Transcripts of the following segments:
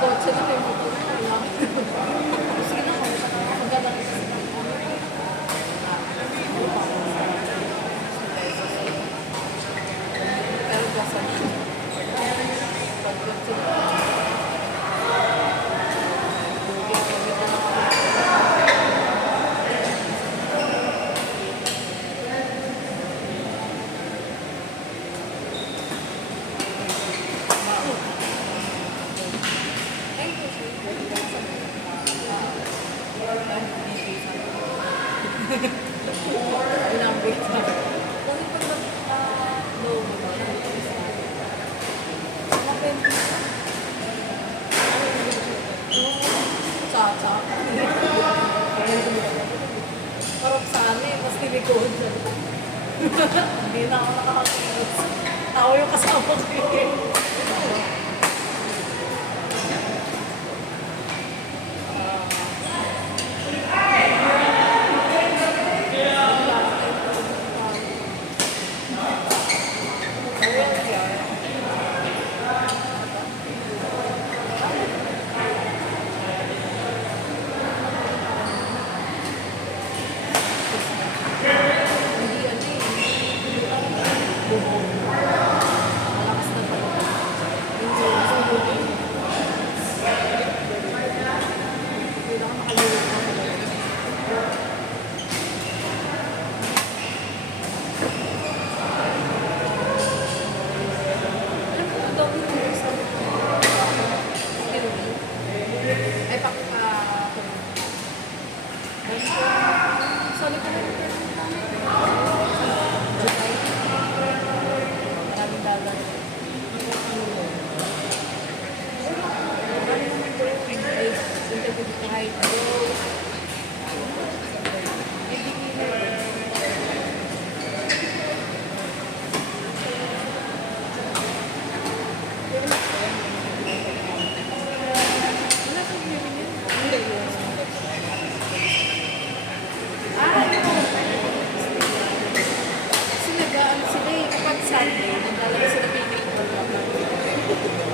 kotse na, may motor na lang. Sige na, maganda na sa pero basta parang sa amin, mas nilikod. Hindi na ako nakakakilos. Tao yung kasama ko.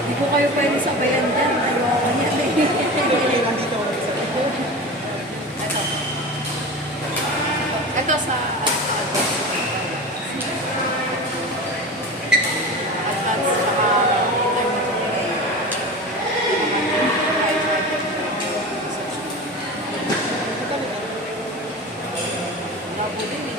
Hindi ko kayo pwede sabayan dyan. Ayoko niya. Ito sa advance labo din eh.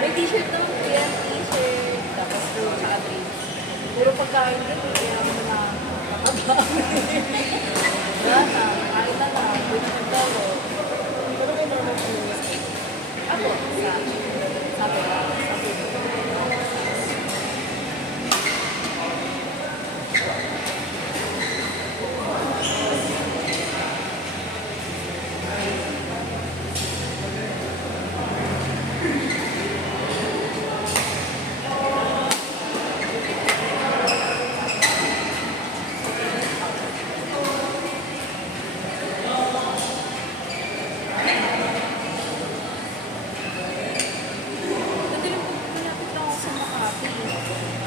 May t-shirt naman po yan, t-shirt, tapos po tsaka drinks. Puro pagkain din, kaya naman na nakakabami. Wala na, kain na na, pwede nagdalo. Pero may normal po yung ako, sabi ko.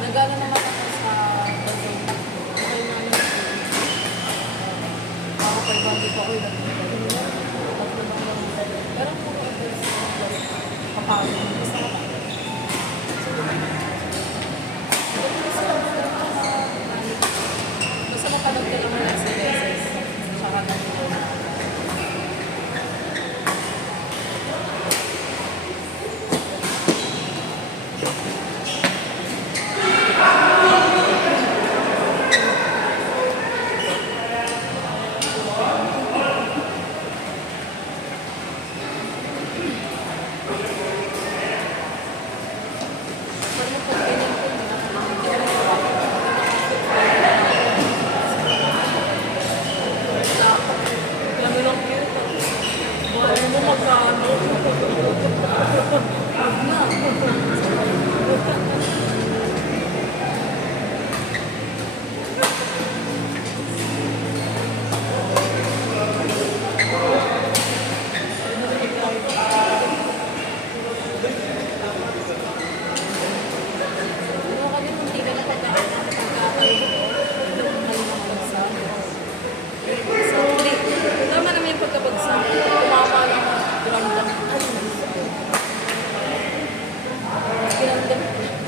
Nagana naman ako sa Bazong. Okay na naman. Ako 500 ako yung pero kung kapagod, gusto ko lang. Basta mapanood ka naman sa beses. Saka na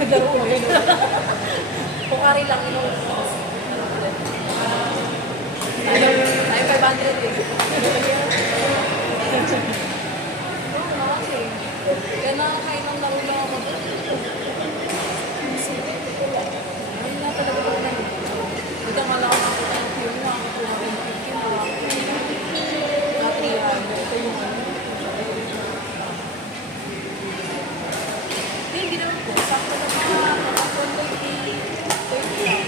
Laro mo yun. Pukari lang, inom. Tayo 500 eh. Oo, kasi. Kaya nakakain ng laro lang ako doon. Ano na talaga ako na. Buta nga lang ako nakita ng film na ako kung ako yung pikin na ako. Natrihan. Ito yung ano. Hindi naman po. Sakto na mga 30 lang.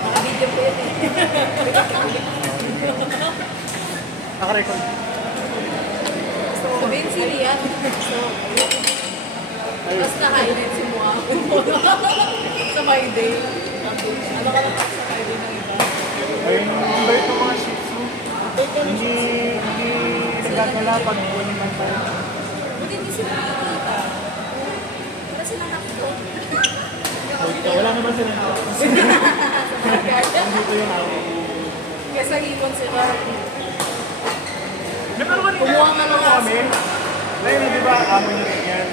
Naka-video po yun eh. Naka-record. Sabihin sili yan. Tapos naka-highlight si Mua. Sa my day. Ano ka lang sa my day ng iba? Ayun, ang bait ng mga Shih Tzu. Hindi nagkakala pag buwan man tayo. Buti hindi sila nakakita. Wala sila nakakita. Wala naman sila na. Dito yung ako. Kesa hipon sila. Pero kanina, Kumuha ka ng kami. Ngayon, di ba, amo niyo rin yan.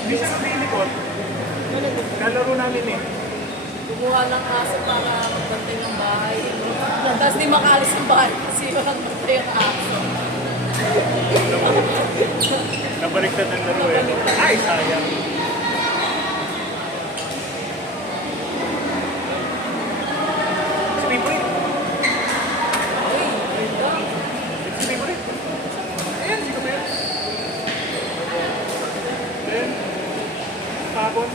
Hindi siya naglilikot. Kalaro namin eh. Kumuha ng aso para magbantay ng bahay. Tapos di makaalis ng bahay kasi walang bantay ang aso. Nabaliktad ng laro eh. Ay, sayang. Si favorite. Uy, ganda. Si favorite. Ayan, si Kabel. Then, kapon.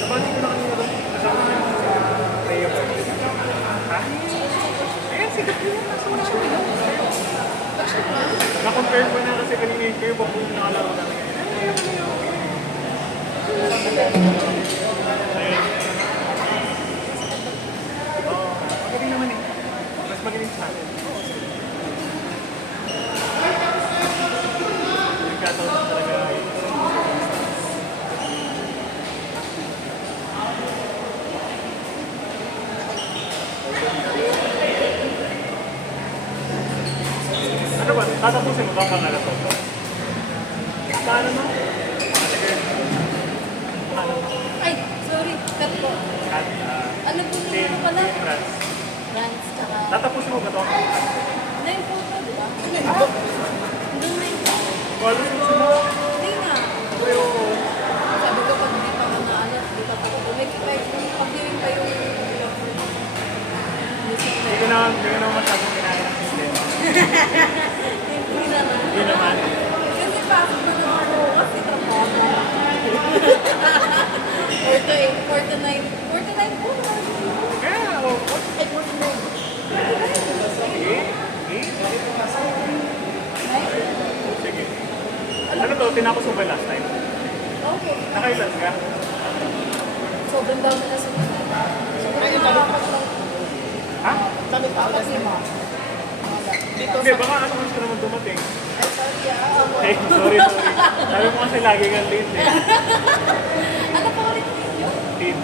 Nabati ko na kanina doon. Kasama na yung Rhea. Ha? Ayan, si Kabel. Nasa mga siya. Na-compare ko na kasi kanina yung kayo bago nakalaro namin. Ayun. Oo, magaling naman eh. Mas magaling sa atin. Nagkataon talaga yun. Ano ba? Tatapusin mo ba ang pangalan ko? Paano mo? Sige. Paano mo? Ay, sorry. Cut po. At, Ano po Tin, naman pala? France. France, tsaka... Tatapusin mo ba ito? Na yung photo, di ba? Doon na yung photo. Wala mo sila. Hindi nga. Pero, Sabi ko pag di pa ka na ano, di pa ako bumik. Pag di rin kayo hindi ko na masyadong kinaya ng sistema. hindi naman. Hindi naman. Kasi pasok na naman ako kasi trabaho. 49 po. Kaya, oh, what? Ay, 49. Eh? Sige. Ano to? Tinapos mo ba last time? Okay. Nakailan ka? Sobrang dami na sa mga. Sobrang nakakapat lang. Ha? Kami pa apat lima. Okay, baka ano gusto naman dumating. Ay, sorry ah. Eh, sorry. Sabi mo kasi lagi kang late eh. Ano pa ulit ninyo? Team.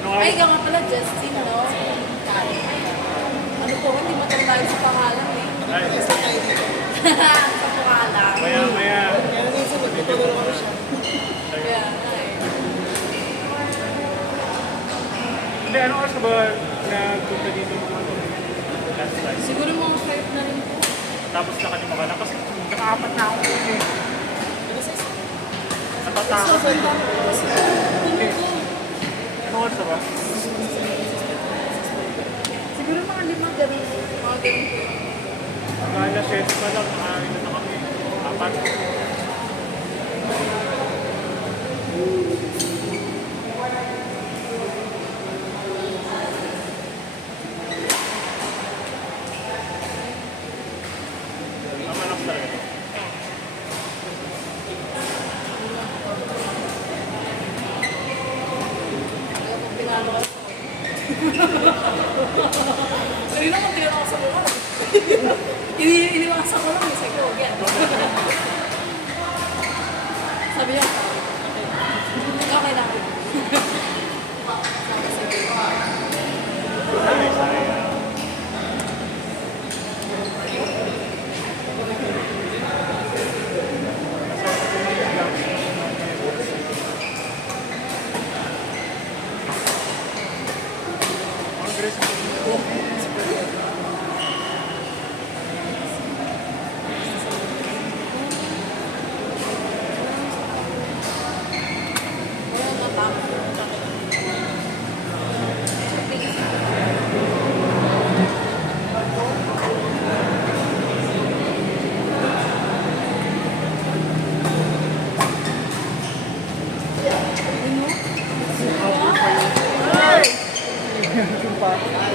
Nung Ay, ako, ikaw nga pala, Justin, no? Ano po, hindi matanda sa pangalan eh. ay, Sa pangalan. maya. Kaya minsan magtutulong kami siya. Kaya, ay. Hindi, ano oras ka ba nagpunta dito ng ano? Last time. Siguro mga 5 na rin po. Tapos nakalima ka na kasi nakaapat na ako dito eh. Natatakot. Ano oras ka ba? Siguro mga 5 ganun. Mga ganun po. Akala 7 pa lang, nakakita na kami. Apat. Mamalak talaga to. Kaya pag pinalo ka. Kanina kung tinanong ako sa mukha. Iniwasan ko lang. Sabi ko, again. Sabi niya, okay na ako. Ay, sayang. Ang aggressive. Wala na tama.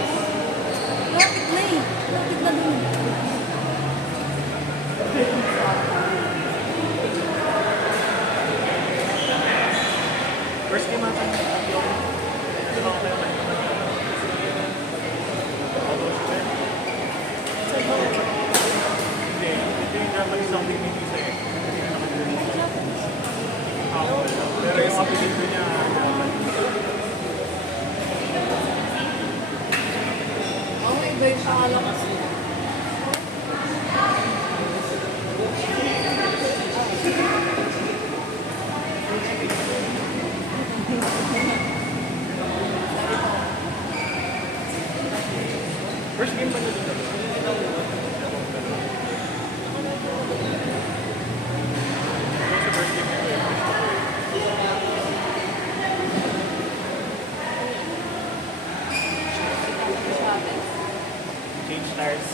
Lapit na eh. Lapit na dun. First game ata. Ito lang ako tayo. Hindi. Ito yung Japanese something ni Tisa eh. Hindi na naman yun. Pero yung apelido niya, Oh, may iba yung pangalan kasi. first game ba nito? Sa first game nito eh. Change tires.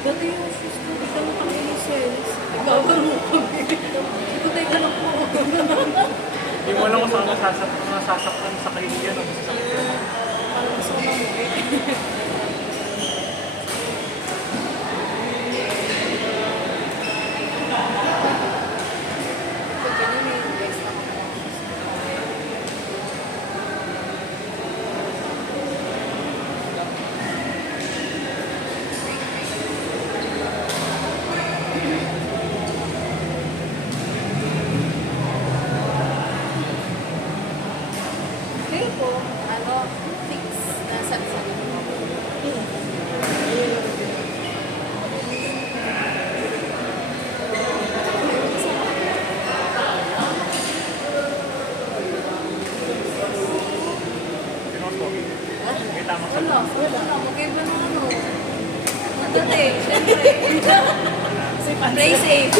Dati yung shoes ko, di ka nakakilis sales. Nagbabaro kami. Ito tayo ka lang po. Hindi mo alam kung saan nasasaktan sa kaibigan o sa sakyan. Parang gusto ko mamuwi. Pag ganyan may invest ako ng shoes ko. Kaya po, ano, fix na sa Pinos mo. May tamang Wala, sagot. wala. Magkaiba ng ano. Dati, syempre. Play safe.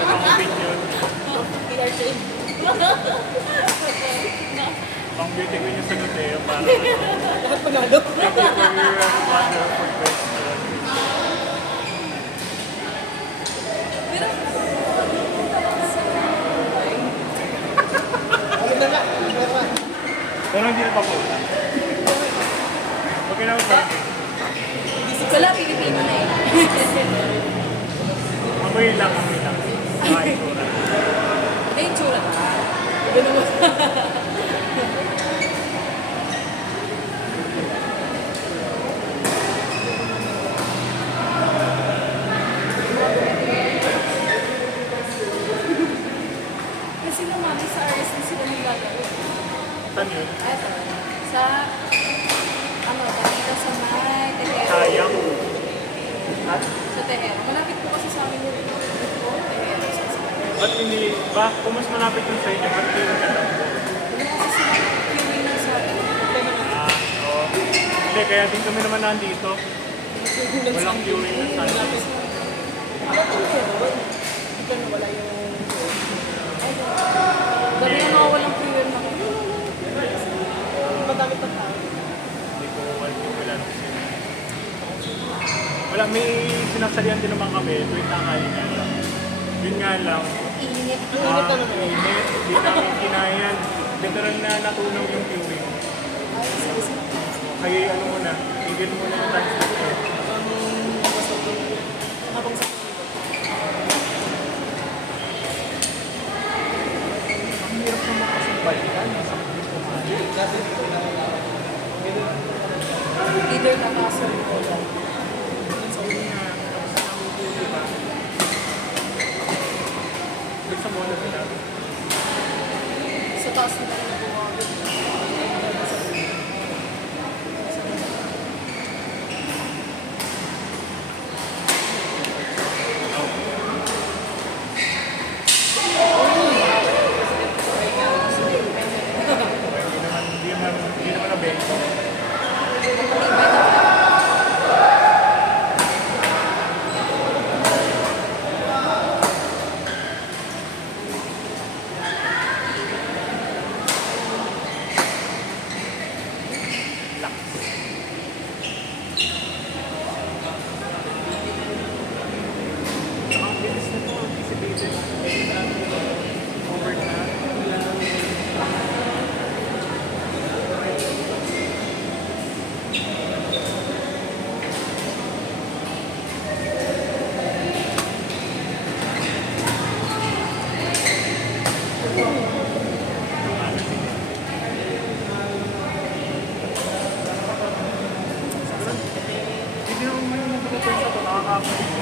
Ang opinion. Ang beauty ko yung sagot eh. Parang Lahat panalo. thank you for your wonderful question. Pero, Pero hindi na papunta. Okay na ako sa akin. wala, Pilipino na eh. Amoy lang, amoy lang. Ay, sura. May itsura na. Ganun mo. Kasi nung mami sa RS na sila nilalaro. Saan yun? Eto, sa, ano, dito sa may Tejero. Sayang. At Sa Tejero. Malapit po kasi sa amin yung Tejero. ba't hindi, kung mas malapit yun sa inyo, ba't hindi yung ganda mo? Wala kasi sila queuing na sa akin. Oo. Hindi, kaya din kami naman nandito. Walang queuing na sa atin. Dami na nawawalang pre-wear na ko. Madami pa tao. Hindi ko wala nung sila. Wala, may sinasalihan din naman kami tuwing tanghali nga lang. Yun nga lang, Init. init, hindi namin kinayan. Literal na natunaw yung queuing. Ay, sige, sige. Kaya ano muna, tigil muna yung time slot eh. Habang sa Ang hirap naman kasi balikan, nasa kulit kumali. Either na kaso. Sa uli nga, tapos nahuhuli ba? Plus na ginagawa. Hindi naman nabento. Saka ang bilis nito, anticipated. Over na. Hindi naman may mga sa ito, nakakapagod.